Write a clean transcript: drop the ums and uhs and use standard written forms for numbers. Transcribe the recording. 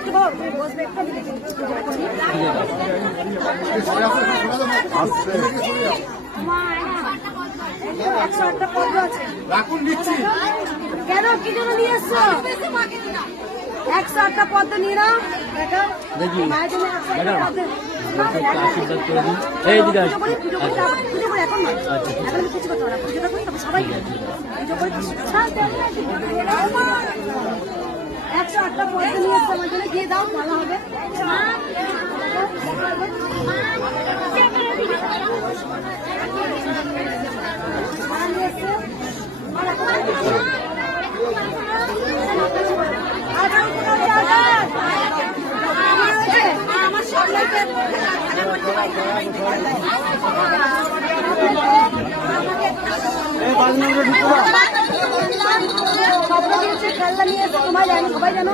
একটু বল, তুমি বসবে একটু। একশো আটটা পদ্ম আছে। কেন কি জন্য নিয়ে এসছো? 108টা পদ্ম নিয়ে নাও। মায়ের জন্য 108টা পদ্ম। পুজো করে এখন না, এখন কিছু করতে পারো। পুজোটা করি তবে সবাই পুজো করে 108টা পদ্ম নিয়ে এসছো আমার জন্য, দিয়ে দাও, ভালো হবে। খেলনা নিয়ে এসে তোমায় জানো, সবাই জানো।